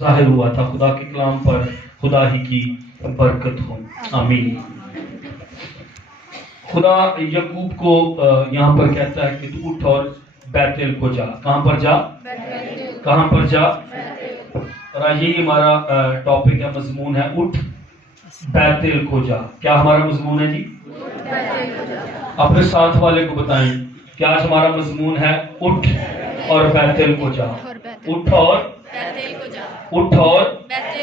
ظاہر ہوا تھا. خدا کے کلام پر خدا ہی کی برکت ہو. آمین. خدا یعقوب کو یہاں پر کہتا ہے کہ تو اٹھ اور بیتل کو جا. کہاں پر جا؟ کہاں پر جا؟ اور آج یہی ہمارا ٹاپک ہے، مضمون ہے اٹھ بیتل کو جا. کیا ہمارا مضمون ہے جی؟ اپنے ساتھ والے کو بتائیں کہ آج ہمارا مضمون ہے اٹھ اور بیتل کو جا. اٹھ اور اٹھ اور بیتل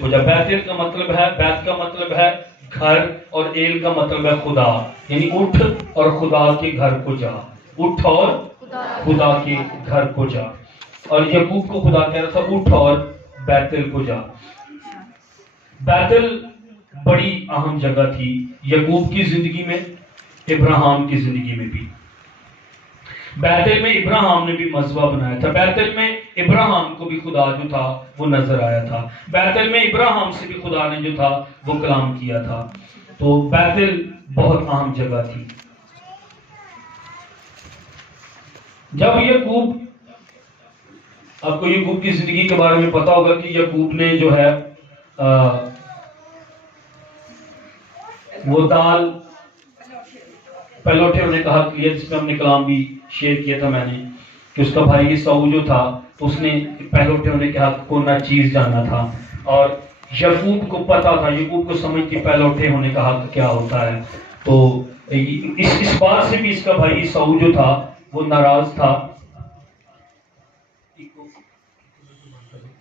کو جا. بیتل کا مطلب ہے، بیت کا مطلب ہے گھر، اور ایل کا مطلب ہے خدا. یعنی اٹھ اور خدا کے گھر کو جا. اٹھ اور خدا کے گھر کو جا. اور یعقوب کو خدا کہہ رہا تھا اٹھ اور بیتل کو جا. بیتل بڑی اہم جگہ تھی یعقوب کی زندگی میں، ابراہیم کی زندگی میں بھی. بیتل میں ابراہیم نے بھی مذبح بنایا تھا. بیتل میں ابراہیم کو بھی خدا جو تھا وہ نظر آیا تھا. بیتل میں ابراہیم سے بھی خدا نے جو تھا وہ کلام کیا تھا. تو بیتل بہت اہم جگہ تھی. جب یعقوب، آپ کو یعقوب کی زندگی کے بارے میں پتا ہوگا کہ یعقوب نے جو ہے وہ دال پہلوٹے انہیں کہا کہ جس میں ہم نے کلام بھی شیئر کیا تھا میں نے، کہ اس کا بھائی عیساؤ جو تھا تو اس نے پہلوٹے انہیں کہا کو نہ چیز جاننا تھا. اور یعقوب کو پتا تھا، یعقوب کو سمجھ کے پہلوٹے انہیں کہا کیا ہوتا ہے. تو اس بات سے بھی اس کا بھائی عیساؤ جو تھا وہ ناراض تھا.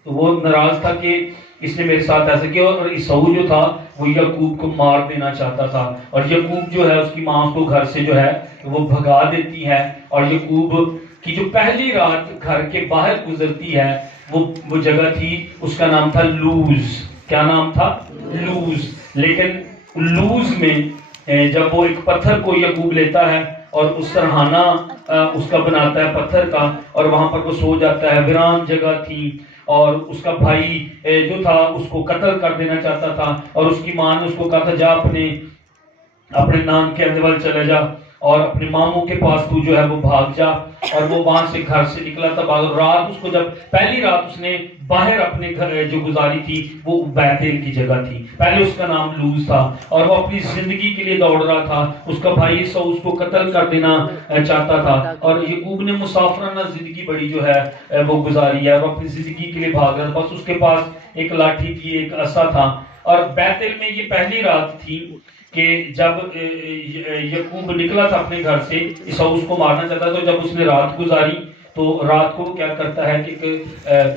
تو وہ ناراض تھا کہ اس نے میرے ساتھ ایسا کیا. اور عیساؤ جو تھا وہ یعقوب کو مار دینا چاہتا تھا. اور یعقوب جو ہے اس کی ماں کو گھر سے جو ہے وہ بھگا دیتی ہے. اور یعقوب کی جو پہلی رات گھر کے باہر گزرتی ہے وہ جگہ تھی، اس کا نام تھا لوز. کیا نام تھا؟ لوز. لیکن لوز میں جب وہ ایک پتھر کو یعقوب لیتا ہے اور اس سرہانہ اس کا بناتا ہے پتھر کا، اور وہاں پر وہ سو جاتا ہے. ویران جگہ تھی، اور اس کا بھائی جو تھا اس کو قتل کر دینا چاہتا تھا. اور اس کی ماں نے اس کو کہا تھا جا اپنے نام کے اندول چلے جا، اور اپنے ماموں کے پاس تو جو ہے وہ بھاگ جا. اور وہ وہاں سے گھر سے نکلا تھا رات. اس کو جب پہلی رات اس نے باہر اپنے گھر جو گزاری تھی وہ بیتل کی جگہ تھی. پہلے اس کا نام لوز تھا، اور وہ اپنی زندگی کے لیے دوڑ رہا تھا. اس کا بھائی عیساؤ اس کو قتل کر دینا چاہتا تھا. اور یعقوب نے مسافرانہ زندگی بڑی جو ہے وہ گزاری ہے. وہ اپنی زندگی کے لیے بھاگ رہا تھا. بس اس کے پاس ایک لاٹھی تھی، ایک عصا تھا. اور بیتل میں یہ پہلی رات تھی کہ جب یعقوب نکلا تھا اپنے گھر سے، عیساؤ اس کو مارنا چاہتا تھا. جب اس نے رات گزاری تو رات کو کیا کرتا ہے کہ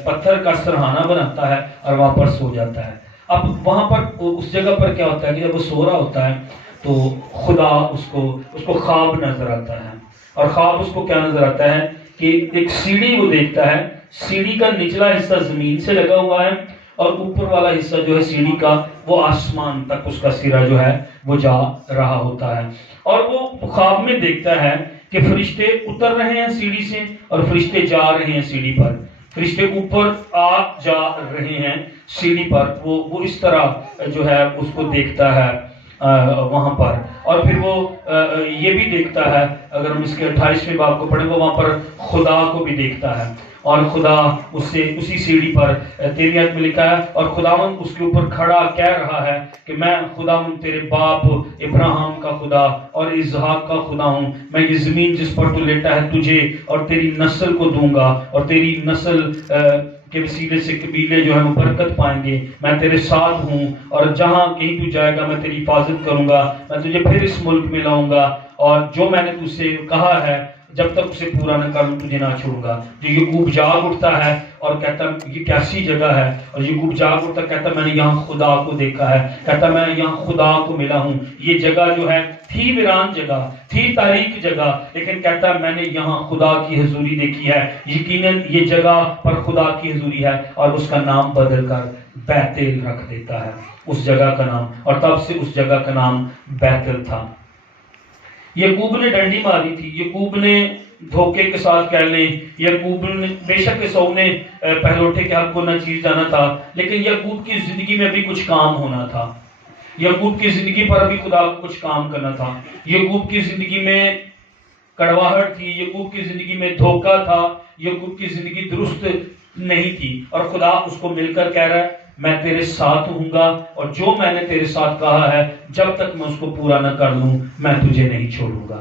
پتھر کا سرہانہ بناتا ہے اور وہاں پر سو جاتا ہے. اب وہاں پر اس جگہ پر کیا ہوتا ہے کہ جب وہ سو رہا ہوتا ہے تو خدا اس کو خواب نظر آتا ہے. اور خواب اس کو کیا نظر آتا ہے کہ ایک سیڑھی وہ دیکھتا ہے. سیڑھی کا نچلا حصہ زمین سے لگا ہوا ہے، اور اوپر والا حصہ جو ہے سیڑھی کا وہ آسمان تک اس کا سرا جو ہے وہ جا رہا ہوتا ہے. اور وہ خواب میں دیکھتا ہے کہ فرشتے اتر رہے ہیں سیڑھی سے، اور فرشتے جا رہے ہیں سیڑھی پر. فرشتے اوپر آ جا رہے ہیں سیڑھی پر. وہ اس طرح جو ہے اس کو دیکھتا ہے وہاں پر. اور پھر وہ یہ بھی دیکھتا ہے، اگر ہم اس کے 28ویں باب کو پڑھیں، وہ وہاں پر خدا کو بھی دیکھتا ہے. اور خدا اس سے اسی سیڑھی پر 13 آیت میں لکھا ہے، اور خداوند اس کے اوپر کھڑا کہہ رہا ہے کہ میں خداوند تیرے باپ ابراہیم کا خدا اور اسحاق کا خدا ہوں. میں یہ زمین جس پر تو لیٹا ہے تجھے اور تیری نسل کو دوں گا، اور تیری نسل کے وسیلے سے قبیلے جو ہیں وہ برکت پائیں گے. میں تیرے ساتھ ہوں، اور جہاں کہیں تو جائے گا میں تیری حفاظت کروں گا. میں تجھے پھر اس ملک میں لاؤں گا، اور جو میں نے تجھ سے کہا ہے جب تک اسے پورا نہ کروں تجھے نہ چھوڑوں گا. جو یعقوب جاگ اٹھتا ہے اور کہتا یہ کیسی جگہ ہے. اور یعقوب جاگ اٹھتا کہتا میں نے یہاں خدا کو دیکھا ہے. کہتا میں یہاں خدا کو ملا ہوں. یہ جگہ جو ہے تھی ویران جگہ، تھی تاریک جگہ، لیکن کہتا میں نے یہاں خدا کی حضوری دیکھی ہے. یقیناً یہ جگہ پر خدا کی حضوری ہے. اور اس کا نام بدل کر بیتل رکھ دیتا ہے، اس جگہ کا نام. اور تب سے اس جگہ کا نام بیتل تھا. یعقوب نے ڈنڈی ماری تھی، یعقوب نے دھوکے کے ساتھ کہہ لیں، یعقوب نے بے شک عیساؤ نے پہلوٹے کے حق کو نہ چیز جانا تھا، لیکن یعقوب کی زندگی میں بھی کچھ کام ہونا تھا. یعقوب کی زندگی پر ابھی خدا کو کچھ کام کرنا تھا. یعقوب کی زندگی میں کڑواہٹ تھی، یعقوب کی زندگی میں دھوکہ تھا، یعقوب کی زندگی درست نہیں تھی، اور خدا اس کو مل کر کہہ رہا ہے میں تیرے ساتھ ہوں گا، اور جو میں نے تیرے ساتھ کہا ہے جب تک میں اس کو پورا نہ کر لوں میں تجھے نہیں چھوڑوں گا۔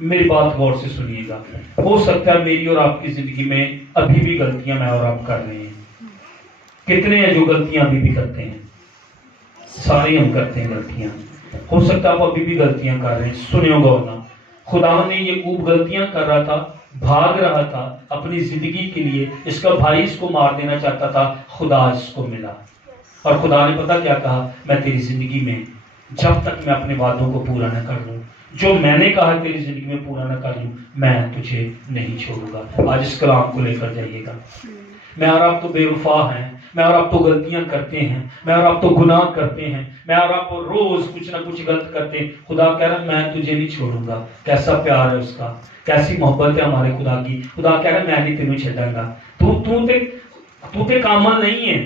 میری بات غور سے سنیے گا، ہو سکتا ہے میری اور آپ کی زندگی میں ابھی بھی غلطیاں میں اور آپ کر رہے ہیں۔ کتنے ہیں جو غلطیاں ابھی بھی کرتے ہیں؟ سارے ہم کرتے ہیں غلطیاں، ہو سکتا ہے آپ ابھی بھی غلطیاں کر رہے ہیں۔ سنے ہوگا ہونا خدا نے یعقوب غلطیاں کر رہا تھا، بھاگ رہا تھا اپنی زندگی کے لیے، اس کا بھائی اس کو مار دینا چاہتا تھا، خدا اس کو ملا، اور خدا نے پتا کیا کہا، میں تیری زندگی میں جب تک میں اپنے وعدوں کو پورا نہ کر لوں، جو میں نے کہا تیری زندگی میں پورا نہ کر لوں، میں تجھے نہیں چھوڑوں گا۔ آج اس کلام کو لے کر جائیے گا۔ میں اور آپ تو بے وفا ہیں، میں اور آپ تو غلطیاں کرتے ہیں، میں اور آپ تو گناہ کرتے ہیں، میں اور آپ روز کچھ نہ کچھ غلط کرتے ہیں۔ خدا کہہ رہا ہے میں تجھے نہیں چھوڑوں گا۔ کیسا پیار ہے اس کا، کیسی محبت ہے ہمارے خدا کی۔ خدا کہہ رہا ہے میں نہیں تینوں چھڑوں گا، تو تے کامل نہیں ہے،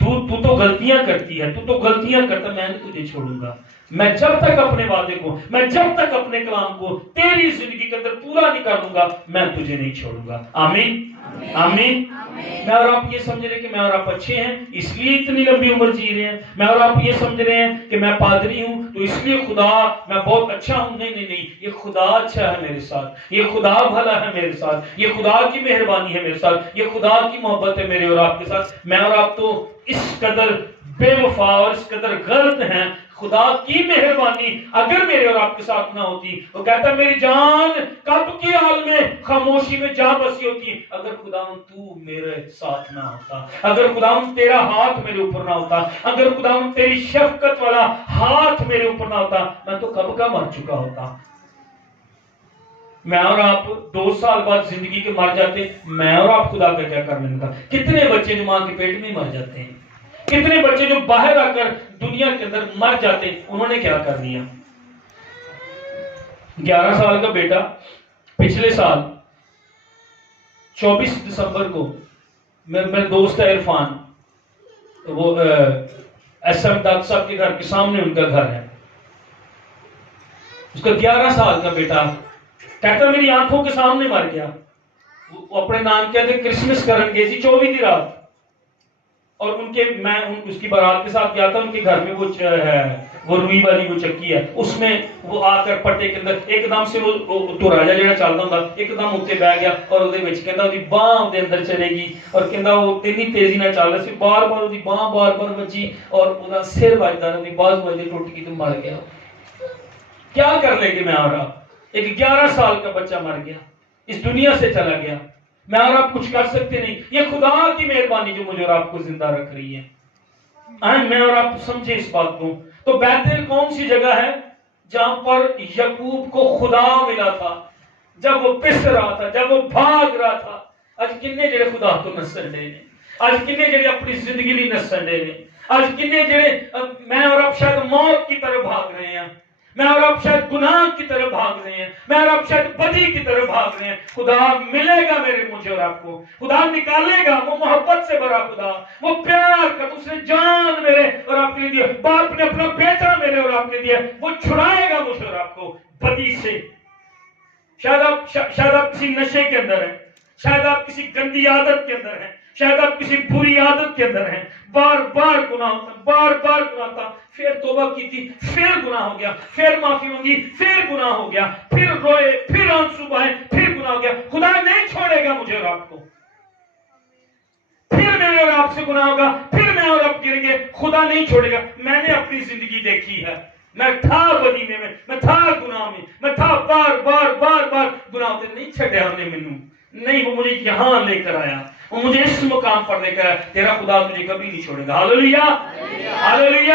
تو تو غلطیاں کرتی ہے، تو تو غلطیاں کرتا، میں نہیں تجھے چھوڑوں گا۔ میں جب تک اپنے وعدے کو، میں جب تک اپنے کلام کو تیری زندگی کے اندر پورا نہیں کر دوں گا میں تجھے نہیں چھوڑوں گا۔ آمین آمین۔ میں اور آپ یہ سمجھ رہے ہیں کہ میں اور آپ اچھے ہیں اس لیے اتنی لمبی عمر جی رہے ہیں، میں اور آپ یہ سمجھ رہے ہیں کہ میں پادری ہوں تو اس لیے خدا میں بہت اچھا ہوں، نہیں نہیں نہیں، یہ خدا اچھا ہے میرے ساتھ، یہ خدا بھلا ہے میرے ساتھ، یہ خدا کی مہربانی ہے میرے ساتھ، یہ خدا کی محبت ہے میرے اور آپ کے ساتھ۔ میں اور آپ تو اس قدر بے وفا اور اس قدر غلط ہیں، خدا کی مہربانی اگر میرے اور آپ کے ساتھ نہ ہوتی، وہ کہتا میری جان کب کے حال میں خاموشی میں جا بسی ہوتی، اگر خداوند تو میرے ساتھ نہ ہوتا، اگر خداوند تیرا ہاتھ میرے اوپر نہ ہوتا، اگر خداوند تیری شفقت والا ہاتھ میرے اوپر نہ ہوتا، میں تو کب کا مر چکا ہوتا۔ میں اور آپ 2 سال بعد زندگی کے مر جاتے، میں اور آپ خدا کا کیا کر لیں گا؟ کتنے بچے جو ماں کے پیٹ میں مر جاتے ہیں، کتنے بچے جو باہر آ کر دنیا کے اندر مر جاتے ہیں، انہوں نے کیا کر دیا؟ 11 سال کا بیٹا پچھلے سال 24 دسمبر کو میرے دوست ہے عرفان، وہ ایس ایم ڈاکٹر صاحب کے گھر کے سامنے ان کا گھر ہے، اس کا 11 سال کا بیٹا کہتا میری آنکھوں کے سامنے مر گیا۔ وہ اپنے نام کہتے کرسمس کرن گئے تھی 24 کی رات، اور میں اس کی بارات کے ساتھ گیا تھا، ان کے گھر میں وہ روئی والی وہ چکی ہے، اس میں وہ آ کر پٹے کے اندر ایک دم سے وہ تو راجا جڑا چلدا ہوندا ایک دم اوتے بیٹھ گیا، اور اودے وچ کہندا اودی باہ دے اندر چلے گی، اور کہندا وہ اتنی تیزی نال چل رہا سی، بار بار اودی باہ بار بار بجی، اور اودہ سر وجدا اودی باز وجدے ٹوٹ گئی تے مر گیا۔ کیا کر لیں گے میں اور آپ؟ ایک 11 سال کا بچہ مر گیا، اس دنیا سے چلا گیا، میں اور آپ کچھ کر سکتے نہیں۔ یہ خدا کی مہربانی جو مجھے اور آپ کو زندہ رکھ رہی ہے۔ میں اور آپ سمجھے اس بات کو۔ تو بیتل کون سی جگہ ہے جہاں پر یعقوب کو خدا ملا تھا جب وہ پس رہا تھا، جب وہ بھاگ رہا تھا۔ آج کنے جڑے خدا تو نسن دے نے، آج کنے جڑے اپنی زندگی لی نسن دے نے، آج کنے جڑے میں اور آپ شاید موت کی طرف بھاگ رہے ہیں، میں اور آپ شاید گناہ کی طرف بھاگ رہے ہیں، میں اور آپ شاید بدی کی طرف بھاگ رہے ہیں۔ خدا ملے گا مجھے اور آپ کو، خدا نکالے گا، وہ محبت سے بھرا خدا، وہ پیار کا، اس نے جان میرے اور آپ کے لیے دیا، باپ نے اپنا بیٹا میرے اور آپ کے لیے دیا، وہ چھڑائے گا مجھے اور آپ کو بدی سے۔ شاید آپ کسی نشے کے اندر ہیں، شاید آپ کسی گندی عادت کے اندر ہیں، شاید آپ کسی بری عادت کے اندر ہیں، بار بار گناہ ہوتا، بار بار گناہ ہوتا، پھر توبہ کی تھی، پھر گناہ ہو گیا، پھر معافی مانگی، پھر گناہ ہو گیا، پھر روئے، پھر آنسو بہائے، پھر گناہ ہو گیا۔ خدا نہیں چھوڑے گا مجھے اور آپ کو، پھر میرے اور آپ سے گناہ ہوگا، پھر میں اور آپ گریں گے، خدا نہیں چھوڑے گا۔ میں نے اپنی زندگی دیکھی ہے، میں تھا بدی میں تھا گناہ میں تھا، بار بار بار بار گناہ ہوتے، نہیں چھڑیا ہم نے مینوں، نہیں، وہ مجھے یہاں لے کر آیا، وہ مجھے اس مقام پر لے کر آیا۔ تیرا خدا تجھے کبھی نہیں چھوڑے گا۔ ہاللیلویہ ہاللیلویہ۔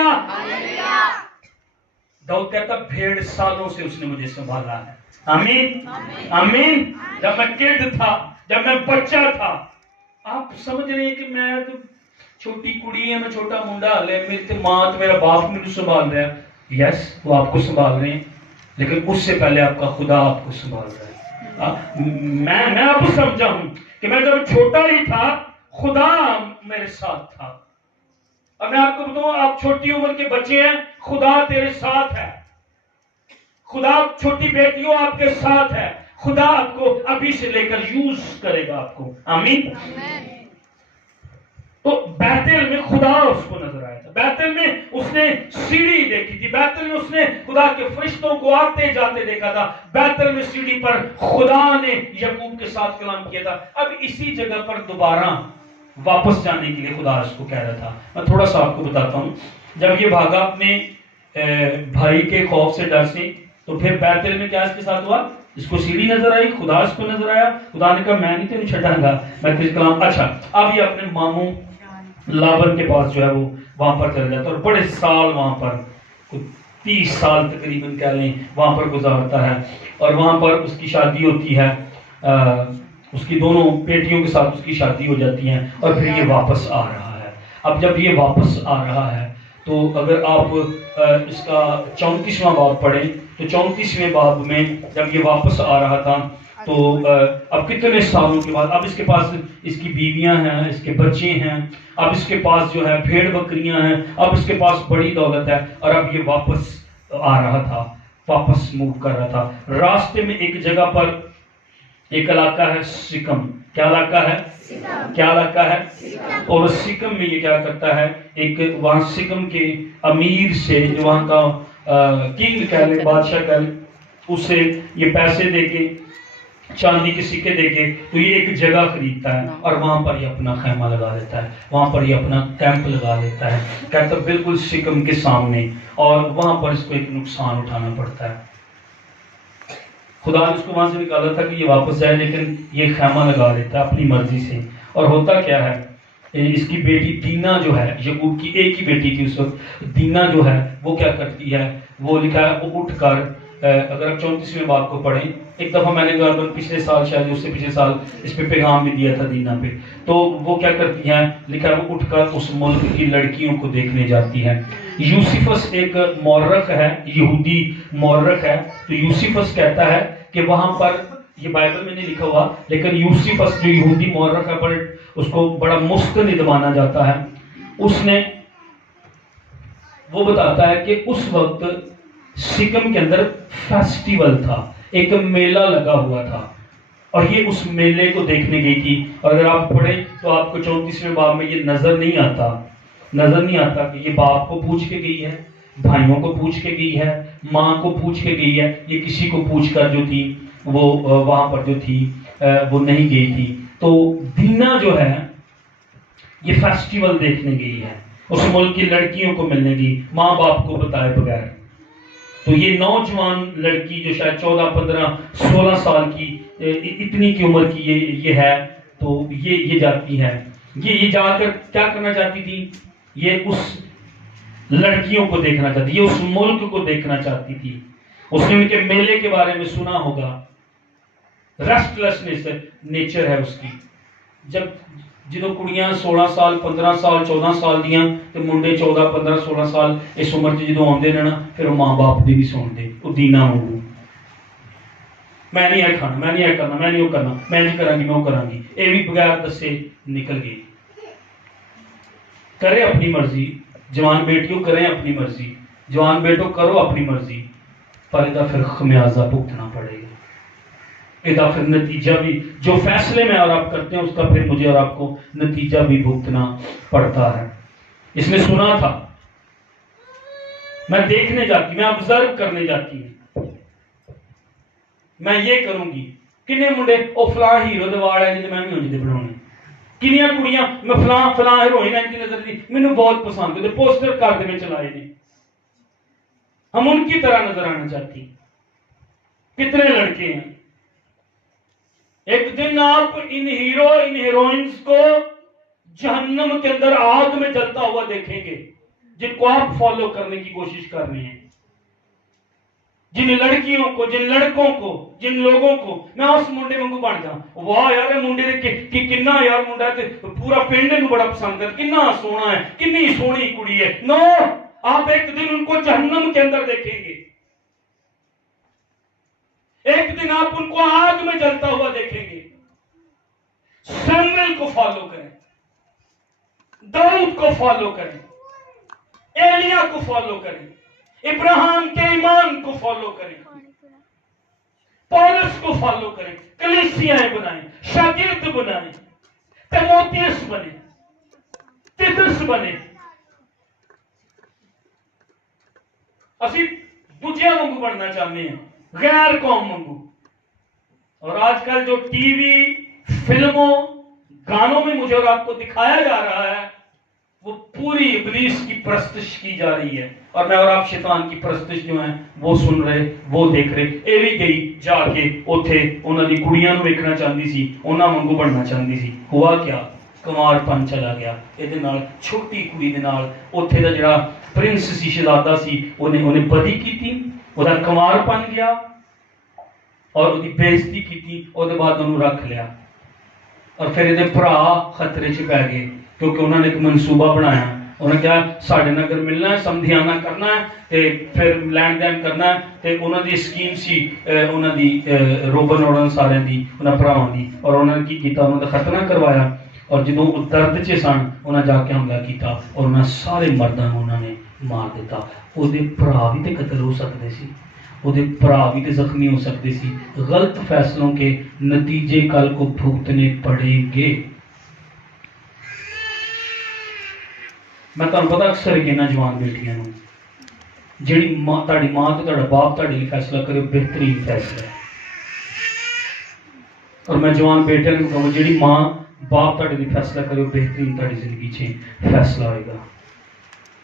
داؤد کہتا بھیڑ سالوں سے اس نے مجھے سنبھالا ہے۔ آمین آمین۔ جب میں کڈ تھا، جب میں بچہ تھا، آپ سمجھ رہے ہیں کہ میں تو چھوٹی کڑی ہے، میں چھوٹا منڈا، میری تو ماں تو میرا باپ مجھے سنبھال رہا ہے۔ یس، وہ آپ کو سنبھال رہے ہیں، لیکن اس سے پہلے آپ کا خدا آپ کو سنبھال رہا ہے۔ میں اب سمجھا ہوں کہ میں جب چھوٹا ہی تھا خدا میرے ساتھ تھا، اور میں آپ کو بتاؤں آپ چھوٹی عمر کے بچے ہیں، خدا تیرے ساتھ ہے، خدا چھوٹی بیٹیوں آپ کے ساتھ ہے، خدا آپ کو ابھی سے لے کر یوز کرے گا آپ کو۔ آمین۔ نے سیڑھی دیکھی تھی، بیتل میں اس نے خدا کے فرشتوں کو آتے جاتے دیکھا تھا، بیتل میں سیڑھی پر خدا نے یعقوب کے ساتھ کلام کیا تھا۔ اب اسی جگہ پر دوبارہ واپس جانے کے لیے خدا اس کو کہہ رہا تھا۔ میں تھوڑا سا آپ کو بتاتا ہوں، جب یہ بھاگا اپنے بھائی کے خوف سے، ڈر سے، تو پھر بیتل میں کیا اس کے ساتھ ہوا؟ اس کو سیڑھی نظر آئی، خدا اس کو نظر آیا، خدا نے کہا میں نہیں تیرے چھڈاں گا، میں تیرے کلام۔ اچھا، اب یہ اپنے ماموں لابن کے پاس جو ہے وہ وہاں پر چل جاتا ہے، اور بڑے سال وہاں پر 30 سال تقریباً کہہ لیں وہاں پر گزارتا ہے، اور وہاں پر اس کی شادی ہوتی ہے، اس کی دونوں بیٹیوں کے ساتھ اس کی شادی ہو جاتی ہے، اور پھر یہ واپس آ رہا ہے۔ اب جب یہ واپس آ رہا ہے تو اگر آپ اس کا 34واں باب پڑھیں تو 34ویں باب میں جب یہ واپس آ رہا تھا تو اب کتنے سالوں کے بعد، اب اس کے پاس اس کی بیویاں ہیں، اس کے بچے ہیں، اب اس کے پاس جو ہے بھیڑ بکریاں ہیں، اب اس کے پاس بڑی دولت ہے، اور اب یہ واپس آ رہا تھا، واپس موو کر رہا تھا۔ راستے میں ایک جگہ پر ایک علاقہ ہے سکم، کیا علاقہ ہے؟ کیا علاقہ ہے؟ اور سکم میں یہ کیا کرتا ہے، ایک وہاں سکم کے امیر سے، جو وہاں کا کنگ کہہ لیں، بادشاہ کہہ لیں، اس سے یہ پیسے دے کے، چاندی کے سکے دے کے، تو یہ ایک جگہ خریدتا ہے، اور وہاں پر یہ اپنا خیمہ لگا لیتا ہے، وہاں پر یہ اپنا کیمپ لگا لیتا ہے، کہتا ہے بالکل سکم کے سامنے، اور وہاں پر اس کو ایک نقصان اٹھانا پڑتا ہے۔ خدا نے اس کو وہاں سے نکالا تھا کہ یہ واپس جائے، لیکن یہ خیمہ لگا لیتا ہے اپنی مرضی سے۔ اور ہوتا کیا ہے، اس کی بیٹی دینا جو ہے، یعقوب کی ایک ہی بیٹی تھی اس وقت، دینا جو ہے وہ کیا کرتی ہے، وہ لکھا ہے وہ اٹھ کر، اگر آپ 34ویں باب کو پڑھیں، ایک دفعہ میں نے پچھلے سال شاید اس سے پچھلے سال اس پہ پیغام بھی دیا تھا دینا پہ، تو وہ کیا کرتی ہیں، لکھا ہے وہ اٹھ کر اس ملک کی لڑکیوں کو دیکھنے جاتی ہے۔ یوسفس ایک مورخ ہے، یہودی مورخ ہے، تو یوسفس کہتا ہے کہ وہاں پر، یہ بائبل میں نہیں لکھا ہوا لیکن یوسفس جو یہودی مورخ ہے، پر اس کو بڑا مستند مانا جاتا ہے، اس نے وہ بتاتا ہے کہ اس وقت سکم کے اندر فیسٹیول تھا، ایک میلہ لگا ہوا تھا، اور یہ اس میلے کو دیکھنے گئی تھی۔ اور اگر آپ پڑھیں تو آپ کو 34ویں باب میں یہ نظر نہیں آتا کہ یہ باپ کو پوچھ کے گئی ہے، بھائیوں کو پوچھ کے گئی ہے، ماں کو پوچھ کے گئی ہے، یہ کسی کو پوچھ کر جو تھی وہ وہاں پر جو تھی وہ نہیں گئی تھی۔ تو دینا جو ہے یہ فیسٹیول دیکھنے گئی ہے، اس ملک کی لڑکیوں کو ملنے گئی، ماں باپ کو بتائے بغیر۔ تو یہ نوجوان لڑکی جو شاید 14 15 16 سال کی، اتنی کی عمر کی یہ ہے، تو یہ جاتی ہے، یہ جا کر کیا کرنا چاہتی تھی، یہ اس لڑکیوں کو دیکھنا چاہتی تھی، یہ اس ملک کو دیکھنا چاہتی تھی۔ اس نے ان کے میلے کے بارے میں سنا ہوگا، ریسٹلیسنس نیچر ہے اس کی۔ جب جدو کڑیاں 16 سال 15 سال 14 سال دیاں تو منڈے 14 15 16 سال اس عمر چ جدو آتے ہیں نا، پھر وہ ماں باپ دی بھی سنتے، وہ دینا ہو، میں نہیں یہ کھانا، میں نہیں یہ کرنا، میں نہیں وہ کرنا، میں نہیں کروں گی، میں وہ کروں گی، یہ بھی بغیر دسے نکل گئی۔ کرے اپنی مرضی، جوان بیٹیوں کریں اپنی مرضی، جوان بیٹوں کرو اپنی مرضی، پر ادھا پھر خمیازہ بھگتنا پڑے گا، ادھا پھر نتیجہ بھی، جو فیصلے میں اور آپ کرتے ہیں اس کا پھر مجھے اور آپ کو نتیجہ بھی بھگتنا پڑتا ہے۔ اس نے سنا تھا، میں دیکھنے جاتی، میں آبزرو کرنے جاتی ہوں، میں یہ کروں گی، کنے منڈے او فلاں ہیرو دے واڑ ہے جی میں بھی ہوں بناؤنے، کنیاں کڑیاں میں فلاں ہیروئن کی نظر دی مینوں بہت پسند ہے، پوسٹر کر دے میں چلائے نے، ہم ان کی طرح نظر آنا چاہتی۔ کتنے لڑکے ہیں، ایک دن آپ ان ہیرو ان ہیروئنز کو جہنم کے اندر آگ میں جلتا ہوا دیکھیں گے، جن کو آپ فالو کرنے کی کوشش کر رہے ہیں، جن لڑکیوں کو، جن لڑکوں کو، جن لوگوں کو، میں اس منڈے وانگو بن جاؤں، واہ یار منڈے کی کنا یار منڈا تے پورا پنڈ نوں بڑا پسند ہے، کنا سونا ہے، کنی سونی کڑی ہے۔ نو، آپ ایک دن ان کو جہنم کے اندر دیکھیں گے، ایک دن آپ ان کو آگ میں جلتا ہوا دیکھیں گے۔ سیموئیل کو فالو کریں، داؤد کو فالو کریں، ایلیا کو فالو کریں، ابراہیم کے ایمان کو فالو کریں، پولس کو فالو کریں، کلیسیاں بنائیں، شاگرد بنائیں، تیموتھیوس بنے، تیتس بنے، اسی دوجیاں وانگو بننا چاہتے ہیں، غیر قوم وانگو. اور آج کل جو ٹی وی، فلموں، گانوں میں مجھے اور آپ کو دکھایا جا رہا ہے، وہ پوری ابلیس کی پرستش کی جا رہی ہے. اور میں اور آپ شیطان کی پرستش جو ہیں وہ سن رہے، وہ دیکھ رہے. اے بھی گئی جا کے اوتھے انہاں دی کڑیاں نوں ویکھنا چاہندی سی، انہاں وانگو بننا چاہندی سی. ہوا کیا؟ کمار پن چلا گیا. یہ چھوٹی کڑی دے نال اوتھے دا جڑا پرنس سی، شہزادہ سی، انہیں بدی کی، وہ کمار پن گیا اور وہ بےزتی کی. اور بعد انہوں رکھ لیا. اور پھر یہ بھرا خطرے چ پی گئے کیونکہ انہوں نے ایک منصوبہ بنایا. انہوں نے کہا ساڈے نگر ملنا ہے، سمدھیانہ کرنا ہے، تے پھر لین دین کرنا ہے. تے انہوں دی سکیم سی انہوں دی روبن اوڑن سارے دی انہوں بھراواں دی. اور انہوں نے کی کیتا؟ انہوں نے ختنہ کروایا. اور جدوں وہ درد چ سن انہوں نے جا کے حملہ کیتا اور انہوں سارے مرداں نوں انہوں نے مار دیتا. وہ دے بھرا بھی تے قتل ہو سکتے سی، وہ دے بھرا بھی تے زخمی ہو سکتے سی. غلط فیصلوں کے نتیجے کل کو بھگتنے پڑیں گے. میں تمہیں پتا اکثر کہنا جوان بیٹیاں نوں، جیڑی تہاڈی ماں تے تہاڈا باپ تہاڈے لیے فیصلہ کرے وہ بہترین فیصلہ ہے. اور میں جوان بیٹے نوں کہوں جیڑی ماں باپ تہاڈے لیے فیصلہ کرے وہ بہترین تہاڈی زندگی چ فیصلہ ہوئے گا.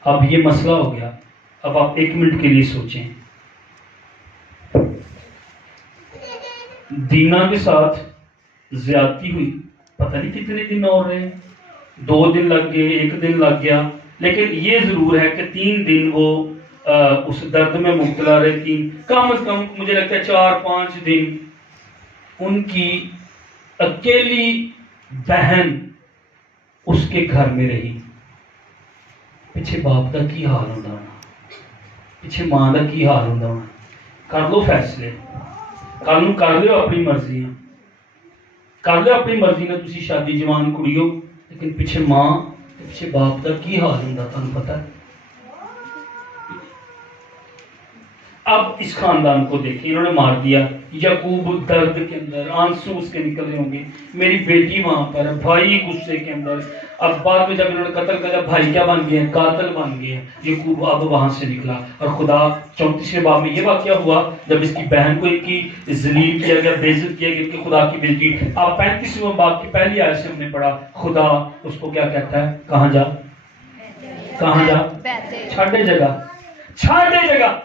اب یہ مسئلہ ہو گیا. اب آپ ایک منٹ کے لیے سوچیں. دینا کے ساتھ زیادتی ہوئی، پتہ نہیں کتنے دن اور رہے، 2 دن لگ گئے، 1 دن لگ گیا، لیکن یہ ضرور ہے کہ 3 دن وہ اس درد میں مبتلا رہتی. کم از کم مجھے لگتا ہے 4-5 دن ان کی اکیلی بہن اس کے گھر میں رہی. پیچھے باپ کا کی حال ہوتا ہونا، پیچھے ماں کا کی حال ہوتا ہونا. کر لو فیصلے، کل کر لو اپنی مرضی، کر لو اپنی مرضی نے تسی شادی جوان کڑی ہو، لیکن پیچھے ماں پیچھے باپ کا کی حال ہوتا تمہیں پتہ ہے. اب اس خاندان کو دیکھیں، انہوں نے مار دیا. یعقوب درد کے اندر آنسو اس کے نکل رہے ہوں گے، میری بیٹی وہاں پر ہے، بھائی غصے کے اندر. اب بعد میں جب انہوں نے قتل کیا، بھائی کیا بن گئے ہیں؟ قاتل بن گئے ہیں. یعقوب اب وہاں سے نکلا اور خدا 34ویں باب میں یہ واقعہ ہوا جب اس کی بہن کو ان کی ذلیل کیا گیا، بے عزت کیا گیا کہ خدا کی بیٹی. اب 35ویں باب کی پہلی آیت سے ہم نے پڑھا خدا اس کو کیا کہتا ہے؟ کہاں جا، کہاں جا، چھاڑے جگہ، چھاڑے جگہ،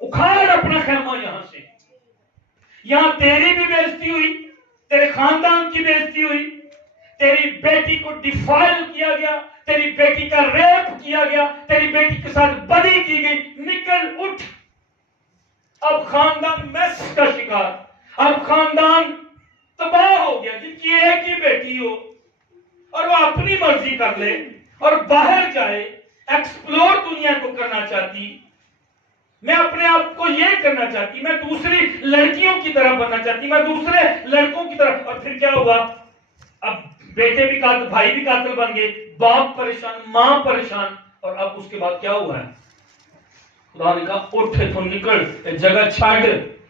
اکھاڑ اپنا خیمہ یہاں سے. یہاں تیری بھی بے عزتی ہوئی، تیرے خاندان کی بے عزتی ہوئی، تیری بیٹی کو ڈیفائل کیا گیا، تیری بیٹی کا ریپ کیا گیا، تیری بیٹی کے ساتھ بدی کی گئی. نکل اٹھ. اب خاندان میس کا شکار، اب خاندان تباہ ہو گیا جن کی ایک ہی بیٹی ہو اور وہ اپنی مرضی کر لے اور باہر جائے، ایکسپلور دنیا کو کرنا چاہتی. میں اپنے آپ کو یہ کرنا چاہتی، میں دوسری لڑکیوں کی طرح بننا چاہتی، میں دوسرے لڑکوں کی طرح. اور پھر کیا ہوا؟ اب بیٹے بھی قاتل، بھائی بھی قاتل بن گئے، باپ پریشان، ماں پریشان. اور اب اس کے بعد کیا ہوا ہے؟ خدا نے کہا اٹھ تو نکل، جگہ چھاڑ،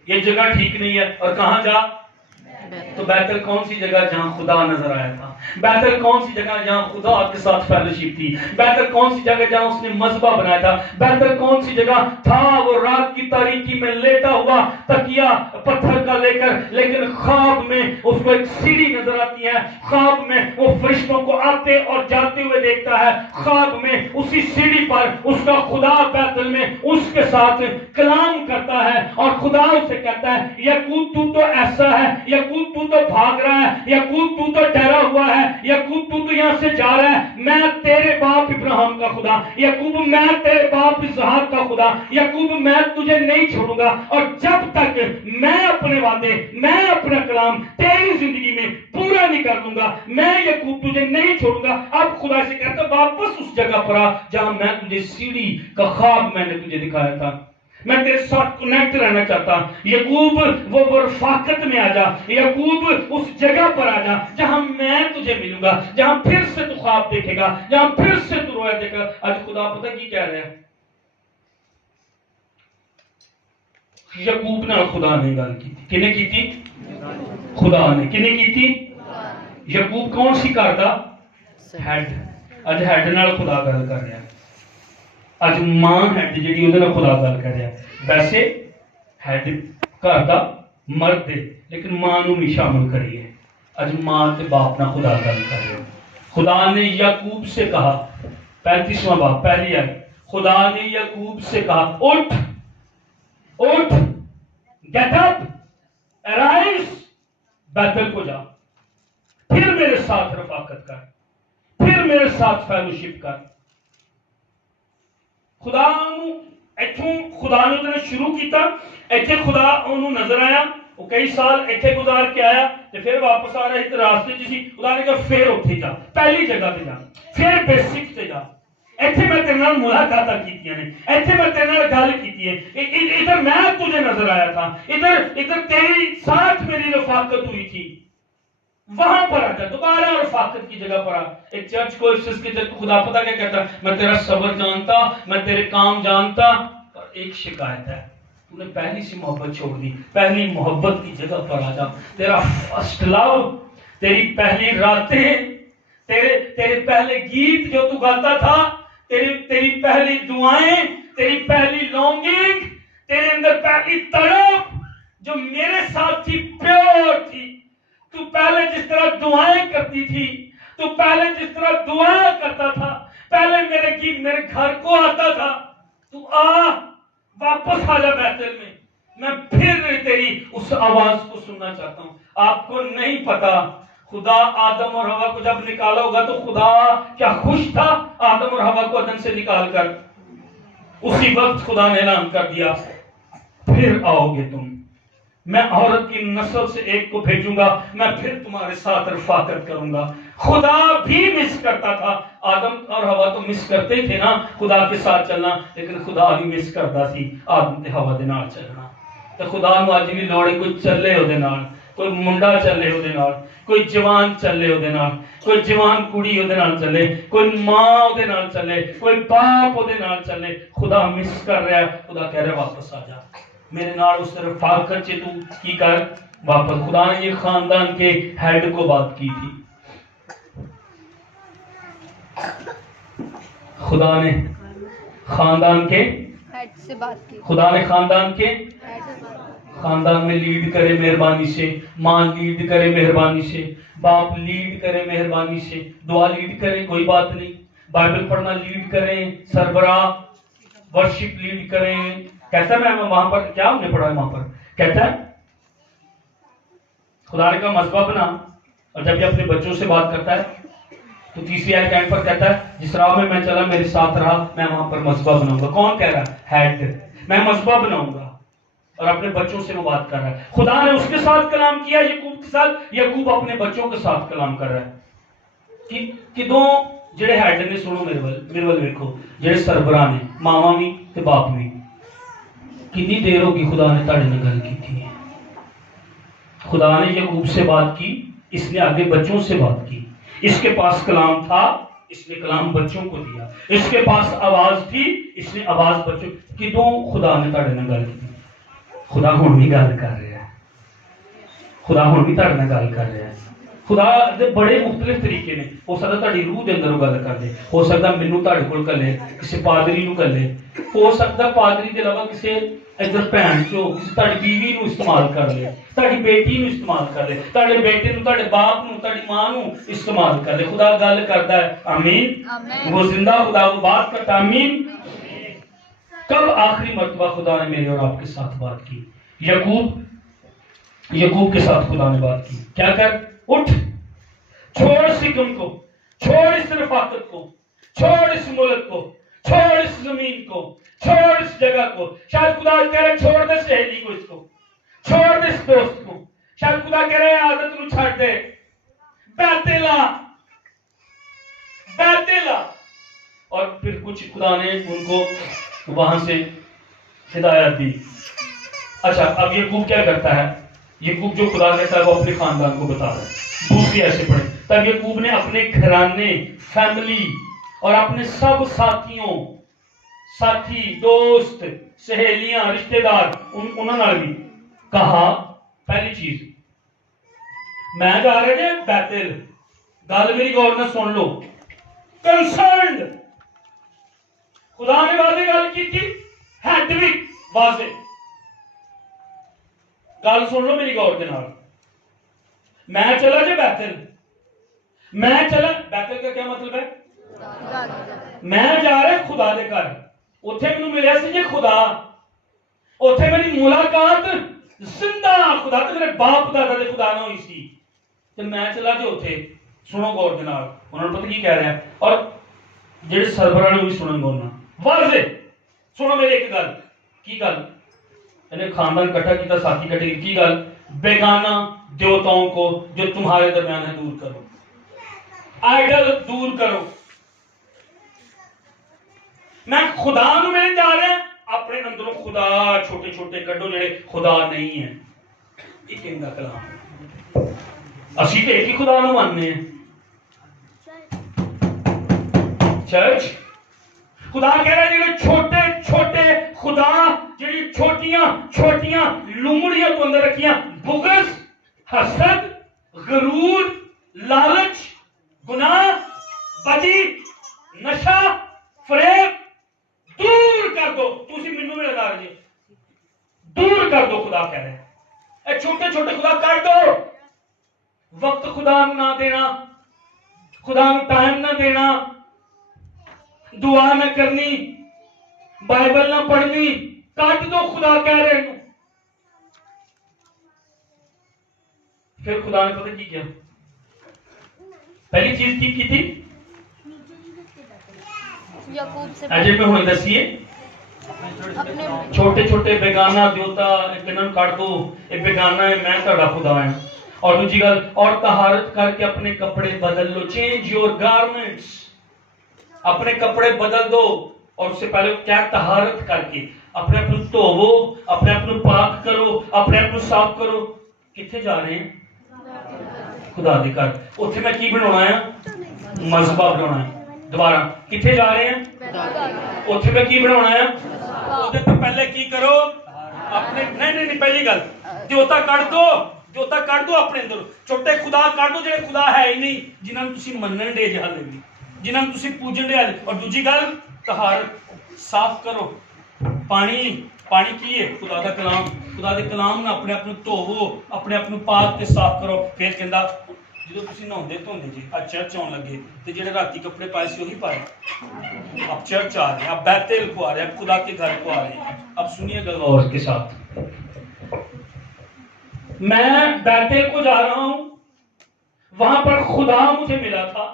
یہ جگہ ٹھیک نہیں ہے. اور کہاں جا؟ تو بیتل کون سی جگہ جہاں خدا نظر آیا تھا؟ بیتل کون سی جگہ جہاں خدا کے ساتھ فیلوشپ تھی؟ بیتل کون سی جگہ جہاں اس نے مذبح بنایا تھا؟ بیتل کون سی جگہ تھا وہ رات کی تاریکی میں لیٹا ہوا تکیا پتھر کا لے کر، لیکن خواب میں اس کو ایک سیڑھی نظر آتی ہے، خواب میں وہ فرشتوں کو آتے اور جاتے ہوئے دیکھتا ہے، خواب میں اسی سیڑھی پر اس کا خدا بیتل میں اس کے ساتھ کلام کرتا ہے اور خدا اسے کہتا ہے یعقوب تو ایسا ہے، یعقوب تو بھاگ رہا ہے، یعقوب تو ڈرا ہوا ہے، یعقوب تو یہاں سے جا رہا ہے. میں تیرے باپ ابراہیم کا خدا، یعقوب میں تیرے باپ اسحاق کا خدا، یعقوب میں تجھے نہیں چھوڑوں گا. اور جب تک میں اپنے وعدے، میں اپنا کلام تیری زندگی میں پورا نہیں کر دوں گا، میں یعقوب تجھے نہیں چھوڑوں گا. اب خدا سے کہتا واپس اس جگہ پر آ جہاں میں تجھے سیڑھی کا خواب میں نے تجھے دکھایا تھا. میں تیرے ساتھ کنیکٹ رہنا چاہتا. یعقوب وہ رفاقت میں آ جا، یعقوب اس جگہ پر آ جا جہاں میں تجھے ملوں گا، جہاں پھر سے تو خواب دیکھے گا، جہاں پھر سے تو رویا دیکھے گا. آج خدا پتہ کی کہہ رہا ہے؟ یعقوب نے خدا نے گل کی تھی. کنے کی تھی؟ خدا نے. کنے کی تھی؟ یعقوب کون سی کرتا؟ ہیڈ. اج ہیڈ نال خدا گل کر رہا ہے. اج ماں ہیڈ جیڑی اودے نال خدا گل کر رہا ہے. ویسے ہیڈ گھر دا مرد ہے لیکن ماں نو بھی شامل کریے. اج ماں تے باپ نہ خدا گل کر رہے. خدا نے یعقوب سے کہا 35واں باب پہلی آیت. خدا نے یعقوب سے کہا اٹھ اٹھ گیٹ اپ ارائز بیتل کو جا, پھر میرے ساتھ رفاقت کر, پھر میرے ساتھ فیلوشپ کر. خدا ایتھوں خدا نے شروع کیتا, ایتھے خدا انہوں نظر آیا, وہ کئی سال ایتھے گزار کے آیا تے پھر واپس آ رہا ہے راستے چ سی. خدا نے کہا پھر اتھے جا, پہلی جگہ تے جا, پھر بیسک تے جا. ایتھے میں تیرے نال ملاقاتاں کیتیاں نے, ایتھے میں تیرے نال گل کیتی ہے, ادھر میں تجھے نظر آیا تھا, ادھر تیری ساتھ میری رفاقت ہوئی تھی, وہاں پر آ جا, دوبارہ رفاقت کی جگہ پر آ. ایک چرچ کو افسس کی جگہ خدا پتہ کیا کہتا ہے, میں تیرا صبر جانتا, میں تیرے کام جانتا, پر ایک شکایت ہے, تو نے پہلی سی محبت چھوڑ دی. پہلی محبت کی جگہ پر آ جا. تیرا فرسٹ لو, تیری پہلی راتیں, تیرے پہلے گیت جو تو گاتا تھا, تیری پہلی دعائیں, تیری پہلی لونگنگ, تیرے اندر پہلی تڑپ جو میرے ساتھ تھی, پیور تھی. تو پہلے جس طرح دعائیں کرتی تھی, تو پہلے جس طرح دعائیں کرتا تھا, پہلے میرے گیت میرے گھر کو آتا تھا, تو واپس آ جا بیتل میں پھر تیری اس آواز کو سننا چاہتا ہوں. آپ کو نہیں پتا خدا آدم اور حوا کو جب نکالا ہوگا تو خدا کیا خوش تھا آدم اور حوا کو عدن سے نکال کر. اسی وقت خدا نے اعلان کر دیا پھر آؤ گے تم, میں عورت کی نسل سے ایک کو بھیجوں گا, میں پھر تمہارے ساتھ رفاقت کروں گا. خدا بھی مس کرتا تھا, آدم اور حوا تو مس کرتے تھے نا خدا کے ساتھ چلنا, لیکن خدا بھی مس کرتا سی آدم تے حوا دے نال چلنا. تے خدا نو اج بھی لوڑ ہے کوئی چلے اودے نال, کوئی منڈا چلے اودے نال, کوئی جوان چلے اودے نال, کوئی جوان کڑی اودے نال چلے, کوئی ماں اودے نال چلے, کوئی باپ اودے نال چلے. خدا مس کر رہا ہے, خدا کہہ رہا ہے واپس آ جا میرے نال, اس رفاقت سے تو کی کر واپس. خدا نے یہ خاندان کے ہیڈ کو بات کی تھی, خدا نے خاندان کے ہیڈ سے بات کی. خدا نے خاندان کے خاندان میں لیڈ کرے مہربانی سے, ماں لیڈ کرے مہربانی سے, باپ لیڈ کرے مہربانی سے, دعا لیڈ کرے کوئی بات نہیں, بائبل پڑھنا لیڈ کریں, سربراہ ورشپ لیڈ کریں. کہتا ہے میں وہاں پر کیا ہم نے پڑھا ہے, وہاں پر کہتا ہے خدا نے کہا مذہب بنا, اور جب یہ اپنے بچوں سے بات کرتا ہے تو تیسری آیت اینڈ پر کہتا ہے جس راہ میں چلا میرے ساتھ رہا, میں وہاں پر مذہب بناؤں گا. کون کہہ رہا ہے؟ ہیڈ. میں مذہب بناؤں گا, اور اپنے بچوں سے وہ بات کر رہا ہے. خدا نے اس کے ساتھ کلام کیا یعقوب کے ساتھ, یعقوب اپنے بچوں کے ساتھ کلام کر رہا ہے. کدوں جڑے ہیڈ نے سنو میرے ول ویکھو, جڑے سربراہ نے, ماواں بھی تے باپ بھی, کتنی دیر ہوگی خدا نے تاڑے نال گل کی تھی. خدا نے یعقوب سے بات کی, اس نے آگے بچوں سے بات کی. اس کے پاس کلام تھا, اس نے کلام بچوں کو دیا. اس کے پاس آواز تھی, اس نے آواز بچوں. کدوں خدا نے تاڑے نال گل کی؟ خدا ہن بھی گل کر رہا ہے, خدا ہن بھی تاڑے نال گل کر رہا ہے. خدا دے بڑے مختلف طریقے نے. ہو سکتا تہاڈی روح دے اندر گل کر دے, ہو سکتا مینوں تہاڈے کول کلے, کسی پادری نو کلے, ہو سکتا پادری دے علاوہ کسی ادھر بہن چو کسی تہاڈی بیوی نو استعمال کر لے, تہاڈی بیٹی نو استعمال کر لے, تہاڈے بیٹے نو, تہاڈے باپ نو, تہاڈی ماں نو استعمال کر لے. خدا گل کردا ہے. آمین. وہ زندہ خدا وہ بات کرتا. آمین. کب آخری مرتبہ خدا نے میرے اور آپ کے ساتھ بات کی؟ یعقوب کے ساتھ خدا نے بات کی. کیا کر, اٹھ, چھوڑ سکم کو, چھوڑ اس رفاقت کو, چھوڑ اس ملک کو, چھوڑ اس زمین کو, چھوڑ اس جگہ کو. شاید خدا کہہ رہے چھوڑ دے سہیلی کو, اس کو چھوڑ دے, اس دوست کو. شاید خدا کہہ رہے عادت نو چھڑ دے, بیتل آ, بیتل آ. اور پھر کچھ خدا نے ان کو وہاں سے ہدایت دی. اچھا اب یعقوب کیا کرتا ہے؟ یعقوب جو خدا کہتا ہے وہ اپنے خاندان کو بتا رہا ہے. دوسری ایسے پڑھیں. تب یعقوب نے اپنے گھرانے, فیملی اور اپنے سب ساتھیوں, ساتھی, دوست, سہیلیاں, رشتہ دار, انہوں نے بھی کہا. پہلی چیز, میں جا رہا جی بیتل, گل میری غور نہ سن لو. کنسرنڈ, خدا نے واضح گل کی تھی، ہیڈ بھی واضح گل سن لو میری غور کے نال. میں چلا جی بیتل، میں چلا بیتل کا کیا مطلب ہے؟ میں جا رہا خدا دے گھر، اوتھے مینوں ملیا سی جی خدا، اوتھے میری ملاقات زندہ خدا تے میرے باپ دادا دے خدا نہ ہوئی سی، تے میں چلا جی اوتھے. سنو غور دے نال، انہوں نے پتہ کی کہہ رہا ہے، اور جڑے سربراہ نے بھی سنن گورنا واضح سنو میری ایک گل. کی گل؟ انہیں خاندان اکٹھا کیتا، ساتھی اکٹھے کی گل؟ بیگانہ دیوتاؤں کو جو تمہارے درمیان ہے دور کرو، آئیڈل دور کرو. میں خدا نو ملن جا رہا ہوں، اپنے اندروں خدا چھوٹے چھوٹے کڈو جڑے خدا نہیں ہیں. یہ کہندا کلام ہے. اسی تے ایک ہی خدا نو ماننے ہیں. چرچ خدا کہہ رہا ہے جڑے چھوٹے چھوٹے خدا، جڑی چھوٹیاں چھوٹیاں لومڑیاں تو اندر رکھیاں، بغض، حسد، غرور، لالچ، گناہ، بدی، نشہ، فریب دور کر دو. تسی مینوں بھی لگا رہے دور کر دو. خدا کہہ رہے ہیں اے چھوٹے چھوٹے خدا کر دو. وقت خدا نہ دینا، خدا نو ٹائم نہ دینا، دعا نہ کرنی، بائبل نہ پڑھنی، کٹ دو. خدا کہہ رہے ہیں. پھر خدا نے پتہ کی کیا؟ پہلی چیز کی تھی اجے میں ہوئی دسیے چھوٹے چھوٹے بیگانہ دیوتا کنن کٹ دو، یہ بیگانہ ہے، میں تہاڈا خدا ہوں. اور دوسری گل، اور طہارت کر کے اپنے کپڑے بدل لو. چینج یور گارمنٹس، اپنے کپڑے بدل دو. اور اس سے پہلے کیا؟ طہارت کر کے اپنے آپ کو دھوو، اپنے آپ کو پاک کرو، اپنے آپ کو صاف کرو. کتنے جا رہے ہیں؟ خدا دے گھر. اوتھے میں کی بنانا ہے؟ مذبح بنانا ہے. دوبارہ کتنے جا رہے ہیں؟ اوتھے میں کی بنانا ہے؟ اوتھے تو پہلے کی کرو اپنے نہیں پہلی گل دیوتا کٹ دو، دیوتا کٹ دو اپنے اندر. چھوٹے خدا کٹ دو جڑے خدا ہے ہی نہیں، جنہاں نوں تسی منن دے جے ہلے بھی، جنہاں نوں تسی پوجن دے ہلے. اور دوسری گل طہارت، صاف کرو. پانی کی ہے؟ خدا دا کلام. خدا دے کلام نال اپنے آپ کو دھوو، اپنے آپ کو پاک تے صاف کرو. پھر کہندا جدوں تسی نہاندے دھوندے جی ا چرچ آن لگے تے جڑے راتی کپڑے پائے سی وہی پائے. اب چرچ آ رہے ہیں، اب بیتل کو آ رہے ہیں، اب خدا کے گھر کو آ رہے ہیں. اب سنیے گل غور کے ساتھ. میں بیتل کو جا رہا ہوں، وہاں پر خدا مجھے ملا تھا.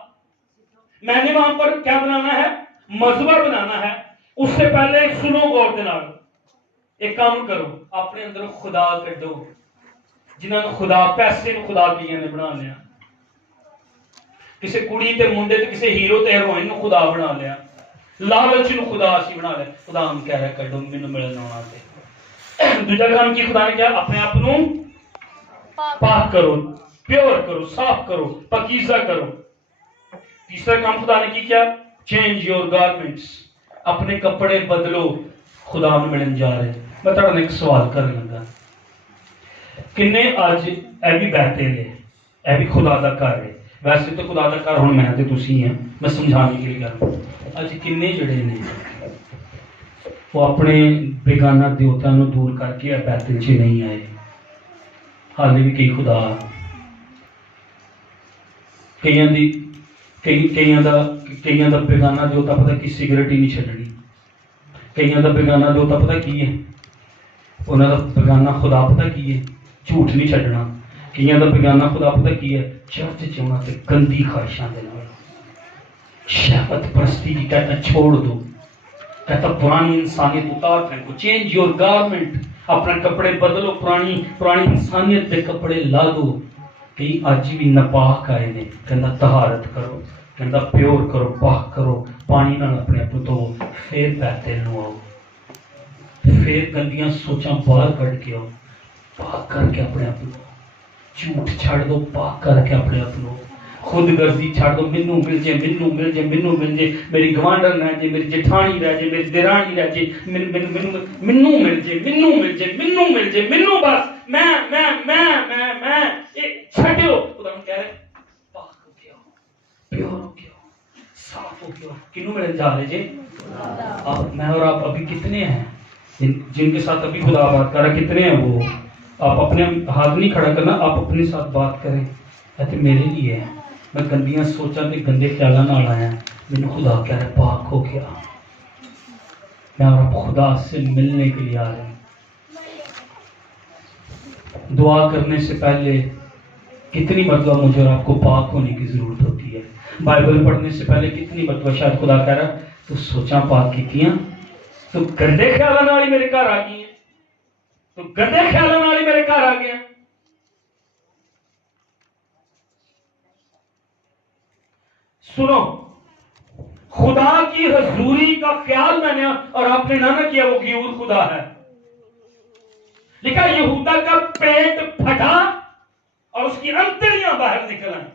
میں نے وہاں پر کیا بنانا ہے؟ مذبح بنانا ہے. اس سے پہلے سنو غور دے نال، ایک کام کرو، اپنے اندر خدا کڈو. جنہاں نے خدا پیسے نو خدا کیے نے بنا لیا، کسی کڑی تے منڈے تے کسی ہیرو تے ہیروئن نو خدا بنا لیا، لالچ نو خدا سی بنا لیا. خدا ہم کہہ رہا ہے کڈو مینوں ملن آنا. تے دوسرا کام کی خدا نے کیا؟ اپنے آپ نو پاک کرو، پیور کرو، صاف کرو، پاکیزہ کرو. تیسرا کام خدا نے کی کیا؟ چینج یور گارمنٹس، اپنے کپڑے بدلو. خدا نو ملن جا رہے. میں تہاڈے نال ایک سوال کرن لگا، کنے اج اے بھی بیتل ہے، اے بھی خدا دا گھر ہے. ویسے تو خدا دا گھر ہن میں تے تسی ہیں، میں سمجھانے کے لیے کر رہا ہوں. اج کنے جڑے نے وہ اپنے بیگانہ دیوتا نو دور کر کے بیتل چ نہیں آئے. حالے بھی کئی خدا کئیاں دا بیگانہ دیوتا پتہ کی سگریٹ ہی نہیں چھڈنی. کئیاں دا بیگانہ دیوتا پتہ کی ہے؟ انہاں دا بیگانہ خدا پتہ کی ہے؟ جھوٹ نہیں چھڈنا. کئیاں دا بیگانہ خدا پتہ کی ہے؟ چرچ چونا تے گندی خواہشاں دے نال شہوت پرستی کی. کہتا چھوڑ دو، کہتا پرانی انسانیت اتار پھینکو. چینج یور گارمنٹ، اپنے کپڑے بدلو، پرانی انسانیت دے کپڑے لا دو. کئی اج بھی ناپاک آئے نے، کہندا طہارت کرو، کہندا پیور کرو، پاک کرو، پانی نال اپنے آپ دھو. پھر بیتل نو آؤ، پھر گندیاں سوچاں باہر کڈ کے آؤ، پاک کر کے اپنے آپ کو. جھوٹ چھڑ دو، پاک کر کے اپنے آپ کو. خود غرضی چھڑ دو. مینوں مل جے، مینوں مل جے، مینوں مل جے، میری گوانڈن رہ جے، میری جٹھانی رہ جے، میری دیرانی رہ جے، مینوں مل جے، مینوں مل جے، مینوں مل جے، مینوں بس میں چھڈو. خدا کہہ رہے پاک ہو کے آؤ، پیور ہو کے آؤ، صاف ہو گیا. کنوں ملنے جا رہے جی؟ میں اور آپ ابھی کتنے ہیں جن کے ساتھ ابھی خدا بات کر رہا ہے؟ کتنے ہیں وہ؟ آپ اپنے ہاتھ نہیں کھڑا کرنا, آپ اپنے ساتھ بات کریں. کہتے میرے لیے ہے, میں گندیاں سوچا کہ گندے خیالہ نہ آیا, میرے خدا کہہ رہا پاک ہو گیا. میں اور آپ خدا سے ملنے کے لیے آ رہے ہیں. دعا کرنے سے پہلے کتنی مرتبہ مجھے اور آپ کو پاک ہونے کی ضرورت ہوتی ہے. بائبل پڑھنے سے پہلے کتنی مرتبہ شاید خدا کہہ رہا تو سوچاں پاک کیتیاں, تو گندے خیالوں نال ہی میرے گھر آ گئی ہیں, تو گندے خیالوں نال ہی میرے گھر آ گئے ہیں. سنو, خدا کی حضوری کا خیال میں نے اور آپ نے نہ کیا, وہ غیور خدا ہے. لکھا یہودا کا پیٹ پھٹا اور اس کی انتڑیاں باہر نکل آئیں.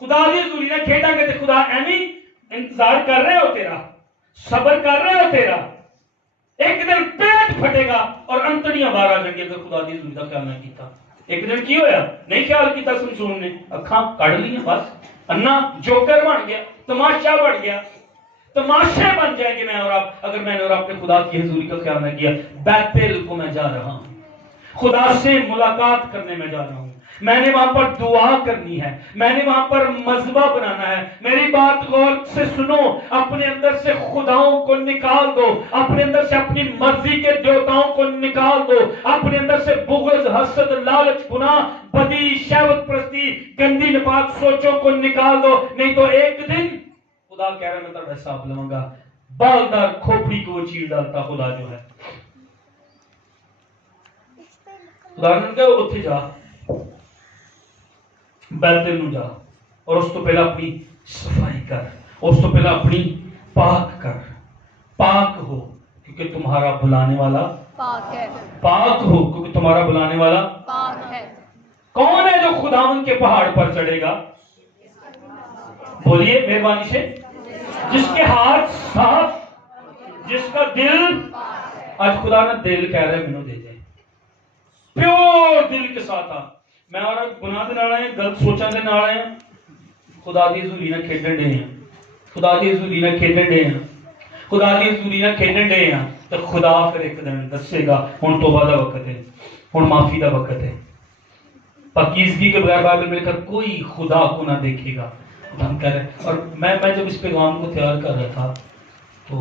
خدا کی حضوری نے کھیٹا کہ خدا ایمی انتظار کر رہے ہو تیرا, صبر کر رہے ہو تیرا, ایک دن پیٹ پھٹے گا اور انتڑیاں باہر آ جائیں گی اگر خدا کی حضوری کا خیال نہ کیتا. ایک دن کی ہویا, نہیں خیال کیتا سمسون نے, اکھاں کڑ لی بس, انا جوکر بن گیا, تماشا بن گیا. تماشے بن جائیں گے میں اور آپ اگر میں نے اور آپ نے خدا کی حضوری کا خیال نہ کیا. بیتل کو میں جا رہا ہوں, خدا سے ملاقات کرنے میں جا رہا ہوں. میں نے وہاں پر دعا کرنی ہے, میں نے وہاں پر مذبح بنانا ہے. میری بات غور سے سنو, اپنے اندر سے خداؤں کو نکال دو, اپنے اندر سے اپنی مرضی کے دیوتاؤں کو نکال دو, اپنے اندر سے بغض, حسد, لالچ, گناہ, بدی, شہوت پرستی, گندی نپاک سوچوں کو نکال دو. نہیں تو ایک دن خدا کہہ رہا ہے میں تیرا حساب لوں گا. بالدار کھوپڑی کو چیر ڈالتا خدا جو ہے. خدا نے کہا اتھے جا, بیتل نو جا, اور اس تو پہلا اپنی صفائی کر, اس تو پہلا اپنی پاک کر. پاک ہو کیونکہ تمہارا بلانے والا پاک ہے. پاک ہو کیونکہ تمہارا بلانے والا پاک ہے. کون ہے جو خداوند کے پہاڑ پر چڑھے گا؟ بولیے مہربانی سے. جس کے ہاتھ صاف, جس کا دل, آج خدا نے دل کہہ رہے مینوں دے دے, پیور دل کے ساتھ آ. میں اور گناہ دے نال آئے, غلط سوچاں دے نال آئے, خدا دی حضوری نال کھیڈن ڈے ہیں, خدا دی حضوری نال کھیڈن ڈے ہیں, خدا دی حضوری نال کھیڈن ڈے ہیں. تو خدا پھر ایک دن دسے گا ہن توبہ دا وقت ہے, ہن معافی دا وقت ہے. پاکیزگی کے بغیر بائبل میں لکھا کوئی خدا کو نہ دیکھے گا. ہم کہہ رہے, اور میں جب اس پیغام کو تیار کر رہا تھا تو